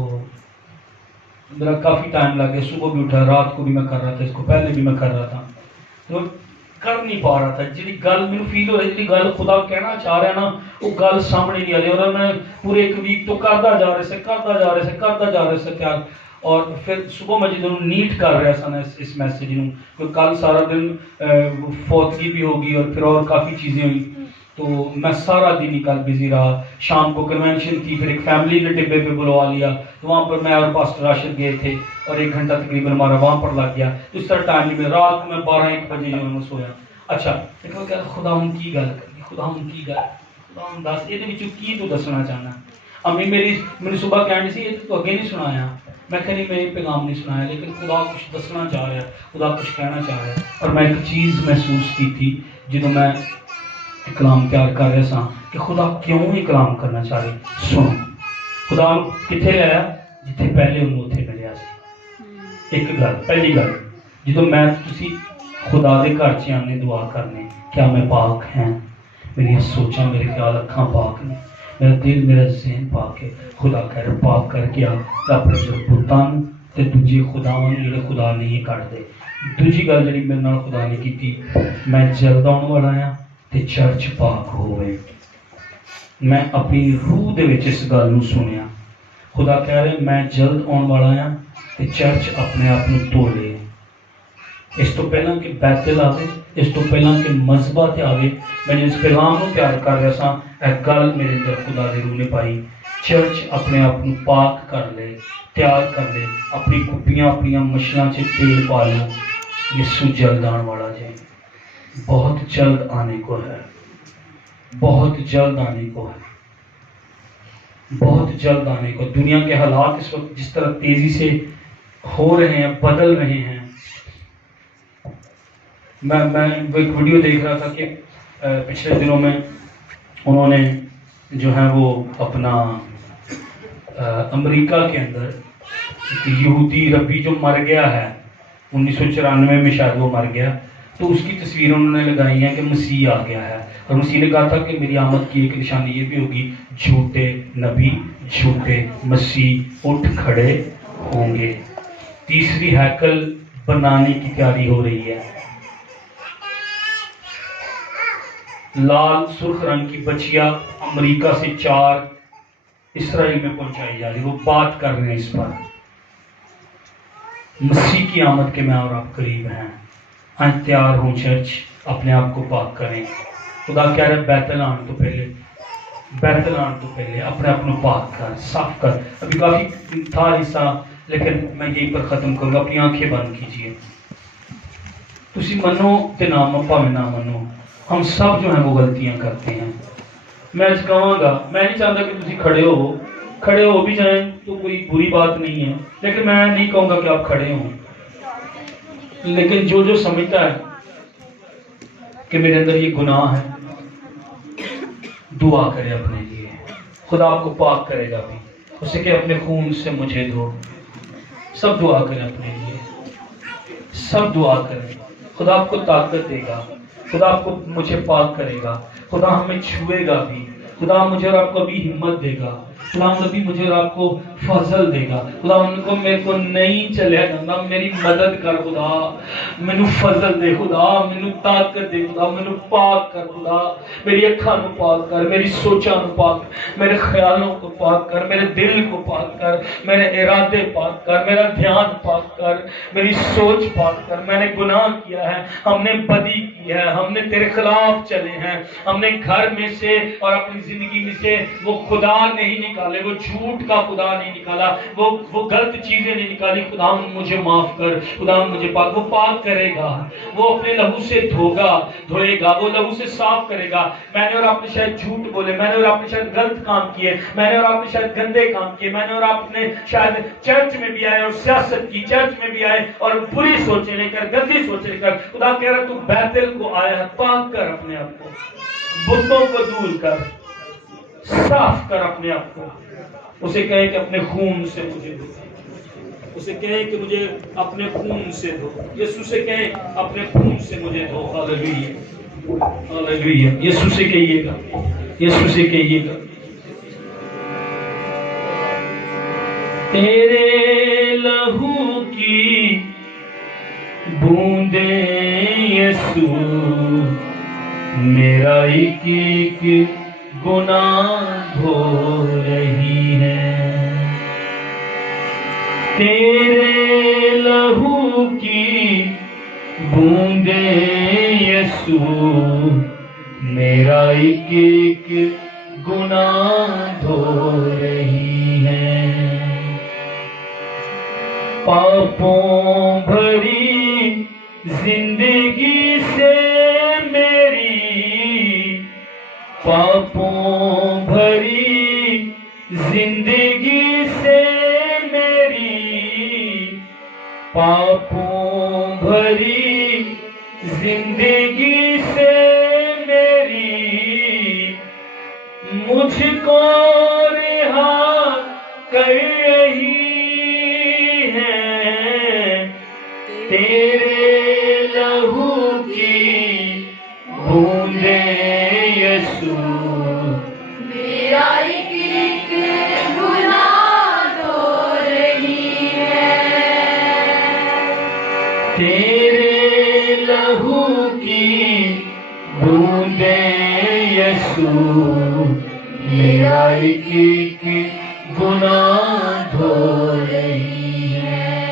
میرا کافی ٹائم لگ گیا. صبح بھی اٹھا, رات کو بھی میں کر رہا تھا, اس کو پہلے بھی میں کر رہا تھا, تو کر نہیں پا رہا تھا. جی گل میرے فیل ہو رہی, جی گل خدا کہنا چاہ رہا ہے نا, وہ گل سامنے نہیں آ رہی. اور میں پورے ایک ویک تو کرتا جا رہے سے تیار, اور پھر صبح میں جدوں نیٹ کر رہا سا اس میسیج نوں, کیونکہ کل سارا دن فوتگی بھی ہوگی اور پھر اور کافی چیزیں ہوئی, تو میں سارا دن ہی کل بزی رہا. شام کو کنونشن تھی, پھر ایک فیملی نے ٹبے پہ بلوا لیا, تو وہاں پر میں اور پاسٹر راشد گئے تھے, اور 1 گھنٹہ تقریباً ہمارا وہاں پر لگ گیا. اس طرح ٹائم میں رات کو میں 12-1 بجے جو میں سویا. اچھا لیکن کہ خدا ان کی گل کرنی, خدا ان کی گل, خدا ان دس یہ کی تو دسنا چاہنا. امی میری صبح کہنی سی یہ تو اگے نہیں سنایا, میں کہ نہیں میں پیغام نہیں سنایا, لیکن خدا کچھ دسنا چاہ رہا ہے, خدا کچھ کہنا چاہ رہا ہے. اور میں ایک چیز محسوس کی تھی جدوں میں کلام تیار کر رہا سا کہ خدا کیوں ہی کلام کرنا چاہ رہے. سنو, خدا کتنے لایا جتنے پہلے انہوں اتنے ملیا سی. ایک گل, پہلی گل, جدوں میں تسی خدا دے گھر چ آنے دعا کرنے, کیا میں پاک ہیں؟ میری سوچاں, میرے خیال, اکھاں پاک نے, میرا دل, میرا ذہن پاک ہے. خدا کہہ رہا پاک کر کے آ, اپنے بتاں تے دوجے خداواں جڑے خدا نہیں کٹ دے. دوجی گل جڑی میرے نال خدا نے کیتی, میں جلد آنے والا ہاں تے چرچ پاک ہوئے. میں اپنی روح دے وچ اس گل نوں سنیا. خدا کہہ رہے میں جلد آنے والا ہاں تے چرچ اپنے آپ نوں دھو لے. اس تو پہلا کہ بیتل آوے, اس تو پہلا کہ مذبح تے آوے, میں اس پیغام نوں تیار کر رہا سا, ایک گل میرے اندر خدا دی روح نے پائی. چرچ اپنے آپ کو پاک کر لے, تیار کر لے, اپنی کپیاں, اپنی مشلاں چ تیل پا لو. یسوع جلد آنے والا جائے, بہت جلد آنے کو ہے, بہت جلد آنے کو ہے, بہت جلد آنے کو. دنیا کے حالات اس وقت جس طرح تیزی سے ہو رہے ہیں, بدل رہے ہیں. میں ایک ویڈیو دیکھ رہا تھا کہ پچھلے دنوں میں انہوں نے جو ہے وہ اپنا امریکہ کے اندر ایک یہودی ربی جو مر گیا ہے 1994 میں شاید وہ مر گیا، تو اس کی تصویر انہوں نے لگائی ہیں کہ مسیح آ گیا ہے، اور مسیح نے کہا تھا کہ میری آمد کی ایک نشانی یہ بھی ہوگی، جھوٹے نبی جھوٹے مسیح اٹھ کھڑے ہوں گے۔ تیسری ہیکل بنانے کی تیاری ہو رہی ہے، لال سرخ رنگ کی بچیا امریکہ سے 4 اسرائیل میں پہنچائی جا رہی، وہ بات کر رہے ہیں اس پر، مسیح کی آمد کے میں اور آپ قریب ہیں، تیار ہوں چرچ، اپنے آپ کو پاک کریں۔ خدا کہہ رہے بیت آن تو پہلے، بیت آن تو پہلے اپنے آپ کو پاک کر، صاف کر۔ ابھی کافی تھا حصہ لیکن میں یہیں پر ختم کروں گا، اپنی آنکھیں بند کیجئے۔ تسی منو تے نہ پاویں نہ منو، ہم سب جو ہیں وہ غلطیاں کرتے ہیں۔ میں آج کہوں گا، میں نہیں چاہتا کہ تسی کھڑے ہو بھی جائیں تو کوئی بری بات نہیں ہے، لیکن میں نہیں کہوں گا کہ آپ کھڑے ہوں، لیکن جو سمجھتا ہے کہ میرے اندر یہ گناہ ہے، دعا کرے اپنے لیے، خدا آپ کو پاک کرے گا بھی، اسے کہ اپنے خون سے مجھے دھو۔ سب دعا کریں اپنے لیے، سب دعا کریں، خدا آپ کو طاقت دے گا، خدا آپ کو مجھے پاک کرے گا، خدا ہمیں چھوئے گا بھی، خدا مجھے اور آپ کو بھی ہمت دے گا، خدا نبی مجھے اور آپ کو فضل دے گا، خدا ان کو میرے کو نہیں چلے جانا، میری مدد کر خدا، مینو فضل دے خدا، مینو طاقت دے خدا، مینو پاک کر خدا، میری اکھاں نو پاک کر، میری سوچاں نو پاک کر، میرے خیالوں کو پاک کر، میرے دل کو پاک کر، میرے ارادے پاک کر، میرا دھیان پاک کر، میری سوچ پاک کر۔ میں نے گناہ کیا ہے، ہم نے بدی کی ہے، ہم نے تیرے خلاف چلے ہیں، ہم نے گھر میں سے اور اپنی زندگی میں سے وہ خدا نہیں نکالے، وہ جھوٹ کا خدا نہیں نکالا، وہ غلط چیزیں نہیں نکالی۔ خدا مجھے معاف کر، خدا مجھے پاک، وہ پاک کرے گا، وہ اپنے لہو سے دھوئے گا، وہ لہو سے صاف کرے گا۔ میں نے اور آپ نے شاید جھوٹ بولے، میں نے اور آپ نے شاید غلط کام کیے، میں نے اور آپ نے شاید گندے کام کیے، میں نے اور آپ نے شاید چرچ میں بھی آئے اور سیاست کی، چرچ میں بھی آئے اور بری سوچیں لے کر، گندی سوچیں لے کر۔ خدا کہہ رہا تو بیتل کو آیا ہے، پاک کر اپنے آپ کو، بتوں کو دور کر، صاف کر اپنے آپ کو۔ اسے کہے کہ اپنے خون سے مجھے دھو، اسے کہے کہ مجھے اپنے خون سے دھو، یسوع سے کہے اپنے خون سے مجھے دھو۔ ہاللیلویہ، ہاللیلویہ، یسوع سے کہیے گا، یسوع سے کہیے گا، تیرے لہو کی بوندیں یسوع میرا ایک ایک گناہ دھو رہی ہے، تیرے لہو کی بوندیں یسوع میرا ایک ایک گناہ دھو رہی ہے، پاپوں بھری زندگی سے میری، پاپوں بھری زندگی سے میری، پاپوں بھری زندگی سے میری، مجھ کو رہا کر رہی ہے، تیرے لہو کی بوندیں یسوع میرا ایک ایک گناہ دھو رہی ہے، تیرے لہو کی بوندیں یسوع میرا ایک ایک گناہ دھو رہی ہے۔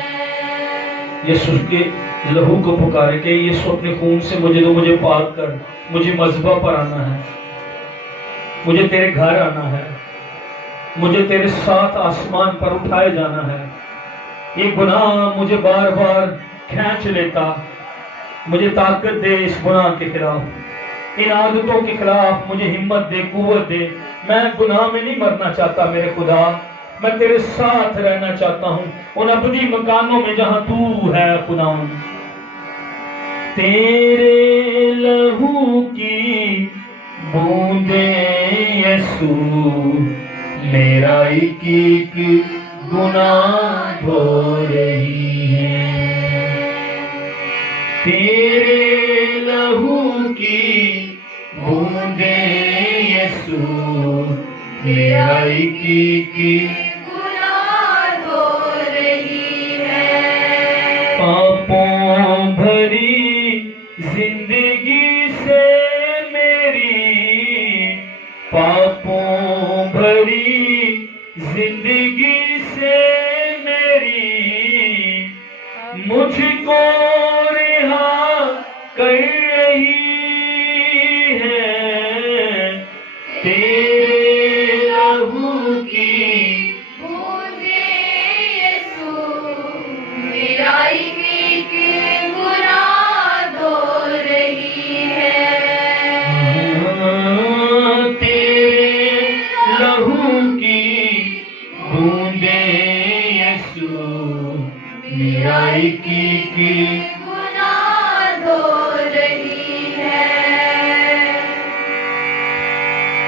یسوع کے لہو کو پکارے کہ یسوع اپنے خون سے مجھے دو، مجھے پاک کر، مجھے مذبح پر آنا ہے، مجھے تیرے گھر آنا ہے، مجھے تیرے ساتھ آسمان پر اٹھائے جانا ہے۔ یہ گناہ مجھے بار بار کھینچ لیتا، مجھے طاقت دے اس گناہ کے خلاف، ان عادتوں کے خلاف مجھے ہمت دے، قوت دے۔ میں گناہ میں نہیں مرنا چاہتا میرے خدا، میں تیرے ساتھ رہنا چاہتا ہوں ان ابدی مکانوں میں جہاں تو ہے خدا۔ تیرے لہو کی بوندیں یسوع میرا ایک ایک گناہ دھو رہی ہے، تیرے لہو کی بوندیں یسوع میرا ایک ایک گناہ دھو رہی ہے، پاپوں بھری زندگی سے میری، پاپوں بھری زندگی سے میری، مجھ کو رہا کر رہی ہے، تیرے لہو کی بوندیں یسوع میرا ایک ایک گناہ دھو رہی ہے، تیرے لہو کی بوندیں یسوع میرا ایک ایک گناہ دھو رہی ہے۔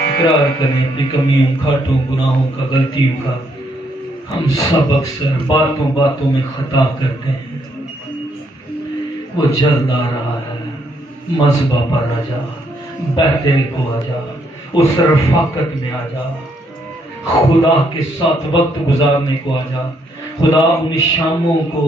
اقرار کریں اپنی کمیوں، کھاٹوں، گناہوں کا، غلطیوں کا۔ ہم سب اکثر باتوں باتوں میں خطا کرتے ہیں۔ وہ جلد آ رہا ہے، مذبح پر آ جا، بیتل کو آ جا، اس رفاقت میں آ جا، خدا کے ساتھ وقت گزارنے کو آ جا۔ خدا ان شاموں کو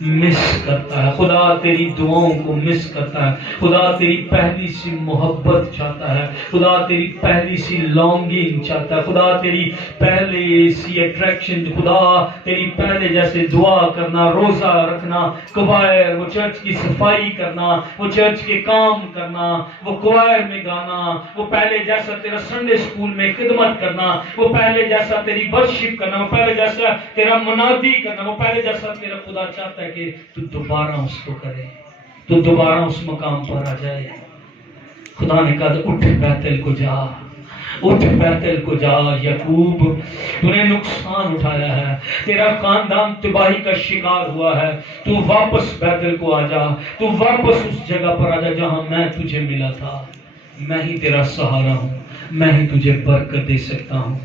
مس کرتا ہے، خدا تیری دعاؤں کو مس کرتا ہے، خدا تیری پہلی سی محبت چاہتا ہے، خدا تیری پہلی سی لانگنگ چاہتا ہے، خدا تیری پہلی سی اٹریکشن، خدا تیری پہلے جیسے دعا کرنا، روزہ رکھنا، کوائر، وہ چرچ کی صفائی کرنا، وہ چرچ کے کام کرنا، وہ کوائر میں گانا، وہ پہلے جیسا تیرا سنڈے اسکول میں خدمت کرنا، وہ پہلے جیسا تیری ورشپ کرنا، وہ پہلے جیسا تیرا منادی کرنا، وہ پہلے جیسا تیرا خدا چاہتا ہے کہ تو دوبارہ اس کو کرے، تو دوبارہ اس مقام پر آ جائے۔ خدا نے کہا اٹھ بیتل کو جا، اٹھ بیتل کو جا یعقوب، تو نے نقصان اٹھایا ہے، تیرا خاندان تباہی کا شکار ہوا ہے، تو واپس بیتل کو آ جا، تو واپس اس جگہ پر آ جا جہاں میں تجھے ملا تھا۔ میں ہی تیرا سہارا ہوں، میں ہی تجھے برکت دے سکتا ہوں۔